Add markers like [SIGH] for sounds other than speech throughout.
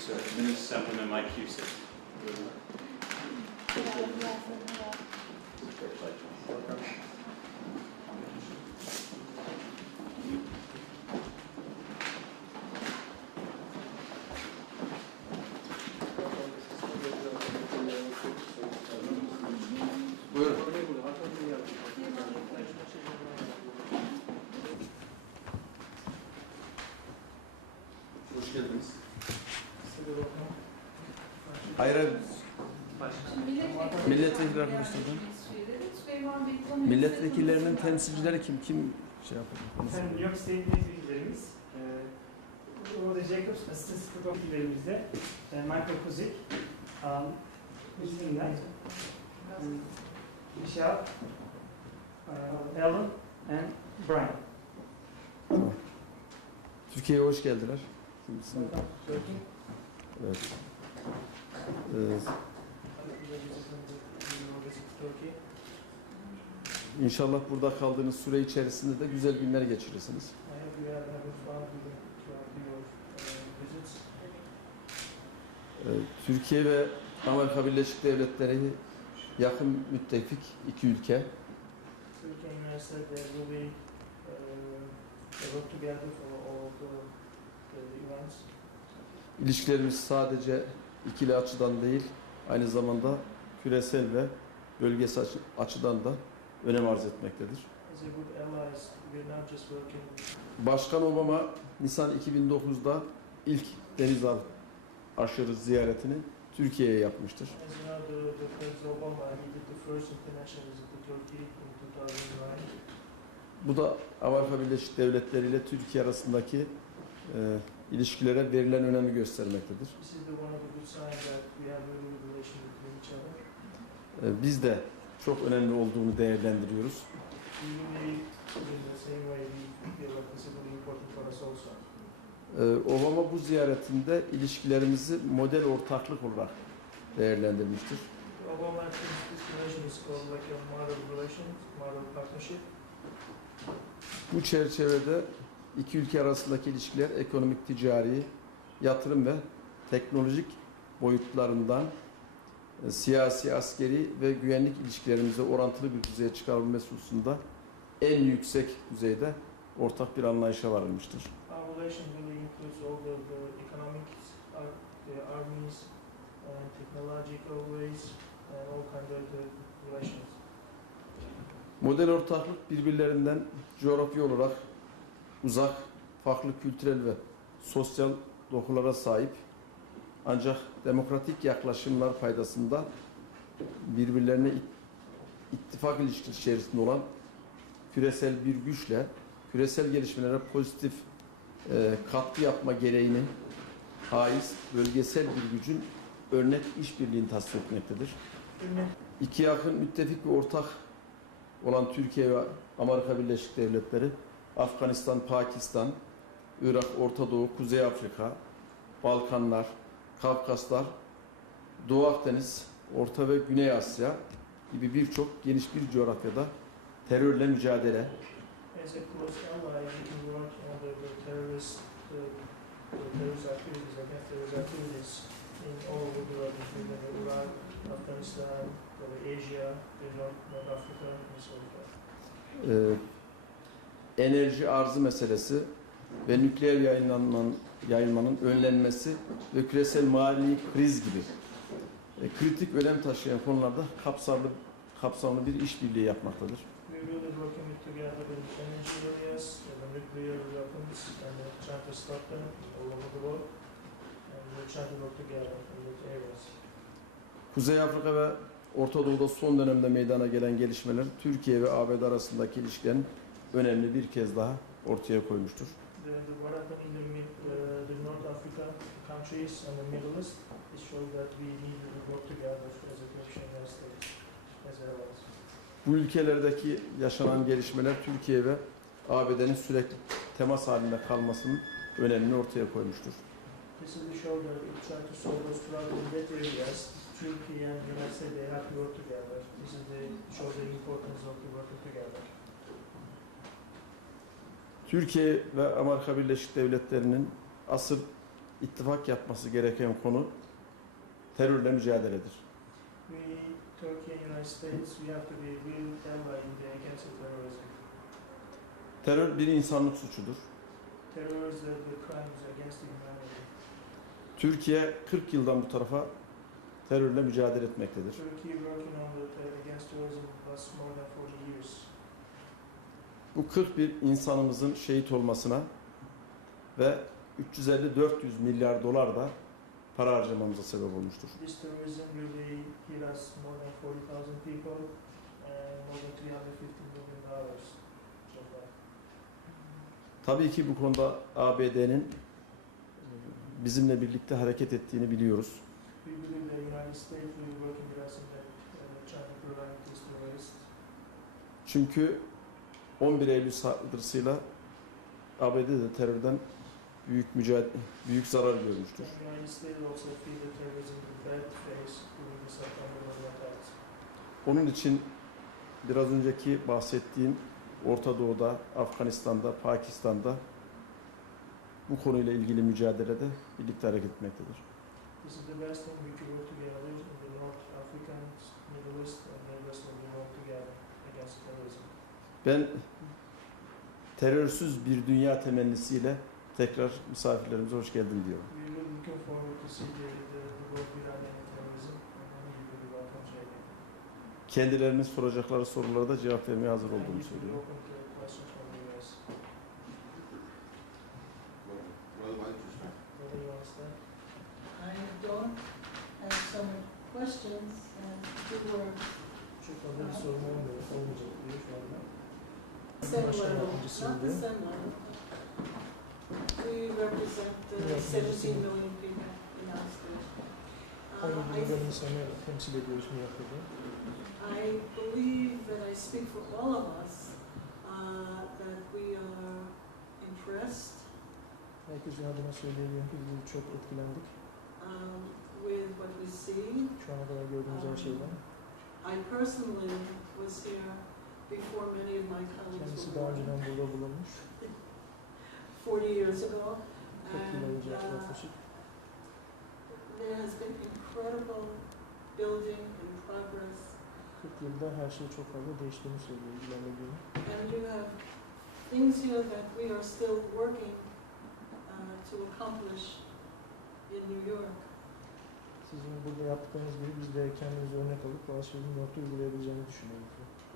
So minutes supplement my QC. Buyurun. Hoş geldiniz. Hayır, hayır. Milletvekili arkadaşlardan. Milletvekillerinin temsilcileri kim? Kim şey yapıyor? Efendim New York State milletvekillerimiz, e, Orada Jacobs asistan spikopillerimiz de e, Michael Kuzik, um, bizimle, um, Michelle, uh, Alan and Brian. Türkiye'ye hoş geldiler. Kimsin? Evet. Ee, inşallah burada kaldığınız süre içerisinde de güzel günler geçirirsiniz. Ee, Türkiye ve Amerika Birleşik Devletleri yakın müttefik iki ülke. İlişkilerimiz sadece ikili açıdan değil, aynı zamanda küresel ve bölgesel açı- açıdan da önem arz etmektedir. Başkan Obama Nisan 2009'da ilk deniz aşırı ziyaretini Türkiye'ye yapmıştır. As you know, the, the President Obama, he did the first international visit to Turkey in 2009. Bu da Amerika Birleşik Devletleri ile Türkiye arasındaki e, ilişkilere verilen önemi göstermektedir. This is the one of the good signs that we have a really good relation between each other. E, biz de çok önemli olduğunu değerlendiriyoruz. We really, in the same way, we feel like this is really important for us also. E, Obama bu ziyaretinde ilişkilerimizi model ortaklık olarak değerlendirmiştir. Obama. Bu çerçevede iki ülke arasındaki ilişkiler ekonomik, ticari, yatırım ve teknolojik boyutlarından e, siyasi, askeri ve güvenlik ilişkilerimize orantılı bir düzeye çıkarılması hususunda en yüksek düzeyde ortak bir anlayışa varılmıştır. Our relation really includes all the, the economic, ar- the armies, and technological ways, and all kind of the relations. Model ortaklık birbirlerinden coğrafi olarak uzak, farklı kültürel ve sosyal dokulara sahip ancak demokratik yaklaşımlar faydasında birbirlerine it- ittifak ilişkisi içerisinde olan küresel bir güçle küresel gelişmelere pozitif e, katkı yapma gereğini haiz bölgesel bir gücün örnek işbirliğini tasvir etmektedir. İki yakın müttefik ve ortak olan Türkiye ve Amerika Birleşik Devletleri, Afganistan, Pakistan, Irak, Orta Doğu, Kuzey Afrika, Balkanlar, Kafkaslar, Doğu Akdeniz, Orta ve Güney Asya gibi birçok geniş bir coğrafyada terörle mücadele, As enerji arzı meselesi ve nükleer yayınlanmanın, yayılmanın önlenmesi ve küresel mali kriz gibi e, kritik önem taşıyan konularda kapsamlı kapsamlı bir işbirliği yapmaktadır. Kuzey Afrika ve Orta Doğu'da son dönemde meydana gelen gelişmeler Türkiye ve ABD arasındaki ilişkilerin önemli bir kez daha ortaya koymuştur. The, the what happened in the mid, uh, the North Africa countries and the Middle East, it showed that we need to work together as a Christian United States, as allies. Bu ülkelerdeki yaşanan gelişmeler Türkiye ve ABD'nin sürekli temas halinde kalmasının önemini ortaya koymuştur. Turkey and United States, they have to work together. This is the, show the importance of the working together. Türkiye ve Amerika Birleşik Devletleri'nin asıl ittifak yapması gereken konu terörle mücadeledir. We, Turkey and United States, we have to be against terrorism. Terör bir insanlık suçudur. Terror is the crimes against humanity. Türkiye 40 yıldan bu tarafa terörle mücadele etmektedir. Turkey working on the, against terrorism was more than 40 years. Bu 41 insanımızın şehit olmasına ve 350-400 milyar dolar da para harcamamıza sebep olmuştur. This terrorism really hit us more than 40,000 people and more than 350 million dollars. Tabii ki bu konuda ABD'nin bizimle birlikte hareket ettiğini biliyoruz. Uh. Çünkü 11 Eylül saldırısıyla ABD de terörden büyük mücadele, büyük zarar görmüştür. The United States also feel the terrorism in bad face during the September 11 attacks. Onun için biraz önceki bahsettiğim Orta Doğu'da, Afganistan'da, Pakistan'da bu konuyla ilgili mücadelede birlikte hareket etmektedir. This is the best thing we could work together in the North Africa, Middle East, and the rest of the world together against terrorism. Ben terörsüz bir dünya temennisiyle tekrar misafirlerimize hoş geldin diyorum. Jay. Kendilerinin soracakları sorulara da cevap vermeye hazır olduğumu söylüyorum. words. Çok fazla bir sorun olmayacak diyor şu anda. Not the. We represent Evet, seventeen million people in I, believe that I speak for all of us, uh, that we are impressed, um, with what we see. Şu. I personally was here before many of my colleagues Kendisi were daha born, önceden burada bulunmuş. [LAUGHS] forty years ago. 40 yıl And, önce uh, yaklaşık. There has been incredible building in progress, 40 yılda her şey çok fazla değiştiğini söylüyor, ilerlediğini. and you have things here that we are still working uh, to accomplish in New York. Sizin burada yaptıklarınız gibi biz de kendimize örnek alıp bazı şeyleri New York'ta uygulayabileceğimizi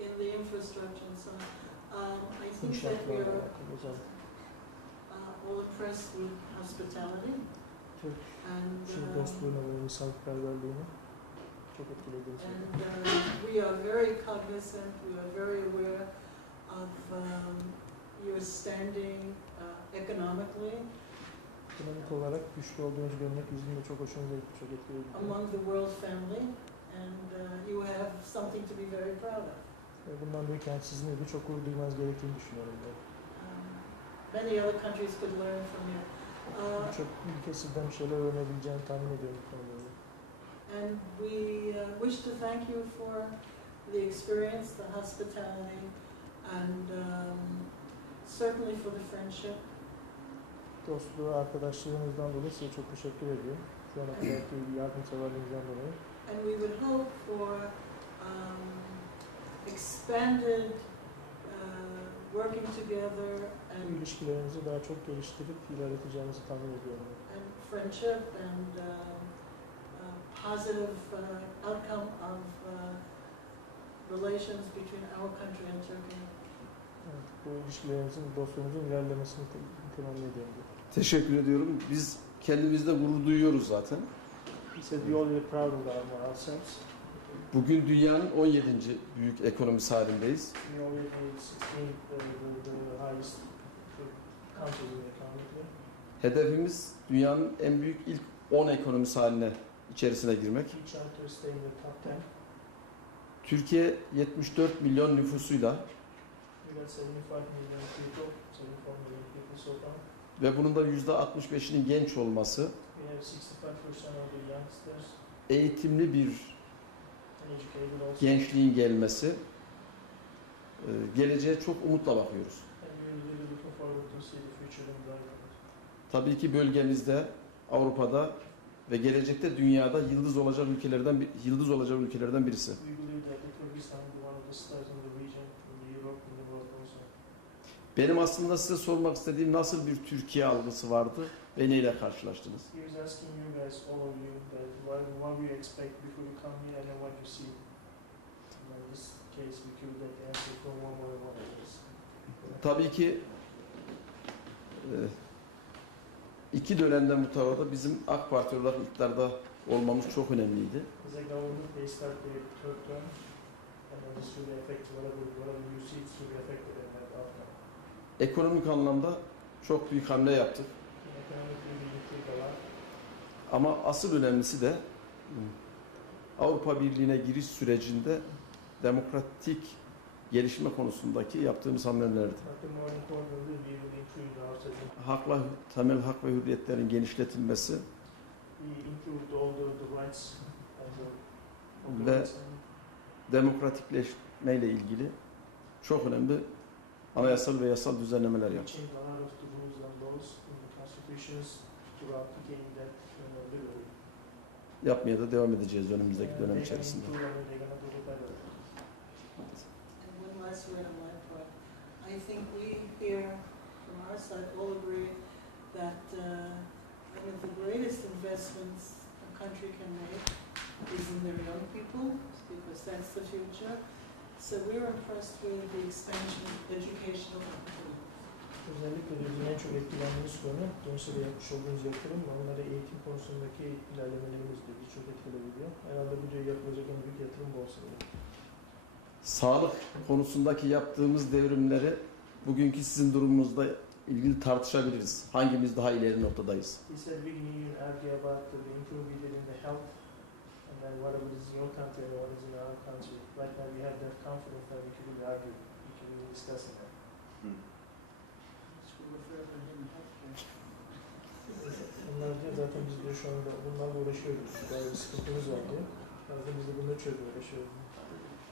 in the infrastructure and so on. Um, I think that we're uh, all impressed with hospitality and, uh, dostluğuna ve misafirperverliğini çok etkilediğini söylüyor. and uh, we are very cognizant, we are very aware of um, your standing uh, economically Ekonomik olarak güçlü olduğunuzu görmek bizim de çok hoşumuza gitti, çok among the world family, and uh, you have something to be very proud of. Bundan dolayı sizin de çok gurur duymanız gerektiğini düşünüyorum. Ben. Many other countries could learn from you. Uh, Birçok ülke sizden bir şeyler öğrenebileceğini tahmin ediyorum. And we uh, wish to thank you for the experience, the hospitality, and um, certainly for the friendship. Dostluğu, arkadaşlığınızdan dolayı size çok teşekkür ediyorum. Şu ana kadarki yardımseverliğinizden dolayı. And we would hope for um, expanded uh, working together and, ilişkilerinizi daha çok geliştirip ilerleteceğinizi tahmin ediyorum. and friendship and um, uh, positive uh, outcome of uh, relations between our country and Turkey. Evet, bu ilişkilerimizin, dostluğumuzun ilerlemesini te- temenni ediyorum. Teşekkür ediyorum. Biz kendimizde gurur duyuyoruz zaten. He said we all proud of our- ourselves. Bugün dünyanın 17. büyük ekonomisi halindeyiz. We already made 16 the, the, the highest countries in the economy. Hedefimiz dünyanın en büyük ilk 10 ekonomisi haline içerisine girmek. Each trying to stay in the top 10. Türkiye 74 milyon nüfusuyla We got 75 million people, 74 million people so far. ve bunun da %65'inin genç olması, We have 65% of the youngsters eğitimli bir. Gençliğin gelmesi, e, geleceğe çok umutla bakıyoruz. Tabii ki bölgemizde Avrupa'da ve gelecekte dünyada yıldız olacak ülkelerden yıldız olacak ülkelerden birisi. We believe that the Kyrgyzstan will be one of the stars in the region, in the Europe, in the world also. Benim aslında size sormak istediğim nasıl bir Türkiye algısı vardı ve neyle karşılaştınız? Tabii ki e, iki dönemden mutabada bizim AK Parti olarak iktidarda olmamız çok önemliydi. Ekonomik anlamda çok büyük hamle yaptık. Ama asıl önemlisi de Avrupa Birliği'ne giriş sürecinde demokratik gelişme konusundaki yaptığımız hamlelerdi. Hakla, temel hak ve hürriyetlerin genişletilmesi Ve- demokratikleşmeyle ilgili çok önemli anayasal ve yasal düzenlemeler we yaptık. changed a lot of the rules and laws in the constitutions throughout to gain that uh. Yapmaya da devam edeceğiz önümüzdeki And dönem içerisinde. I think we here, from our side, all agree that uh, one of the greatest investments a country can make is in their young people, because that's the future. So we're impressed with the expansion of educational opportunities. Özellikle bizim en çok etkilendiğimiz konu gençlere yapmış olduğumuz yatırım ve onlara eğitim konusundaki ilerlemelerimiz de birçok etkilebiliyor. Herhalde bu diyor yapılacak en büyük yatırım bu gerek. Sağlık konusundaki yaptığımız devrimleri bugünkü sizin durumunuzda ilgili tartışabiliriz. Hangimiz daha ileri noktadayız? He said we about the improvement we did in the health and whatever is your country and what is in our country. Right now we have that confidence that we can really argue, we can really discuss healthcare. Onlar diyor zaten biz diyor şu anda bunlarla uğraşıyoruz. Böyle bir sıkıntımız var diyor. Zaten biz de bunları çözmeye uğraşıyoruz.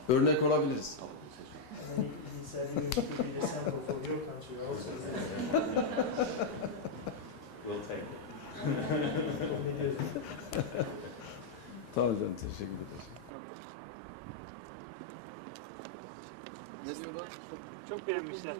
Örnek olabiliriz. We'll take it. Ediyoruz. Tamam canım teşekkür ederim. Ne diyorlar? Çok beğenmişler.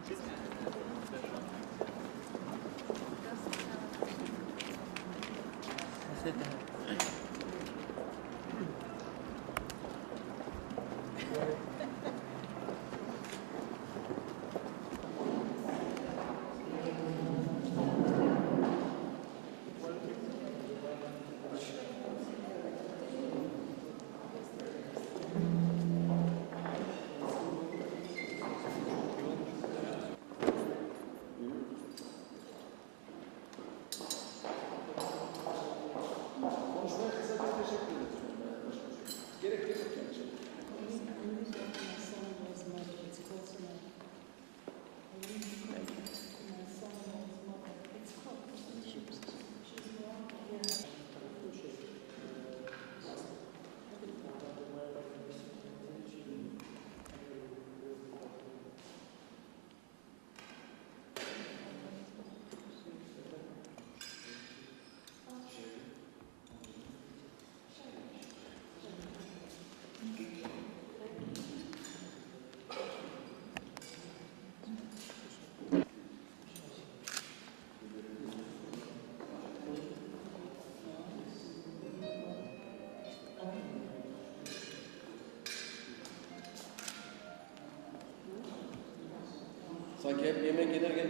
Sanki hep yemek yenerken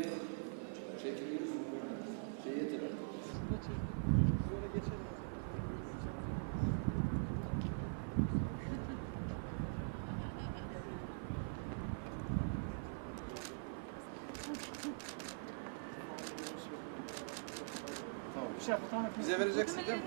çekiliyoruz. Şey yeter artık. Şey, Bize vereceksin değil mi?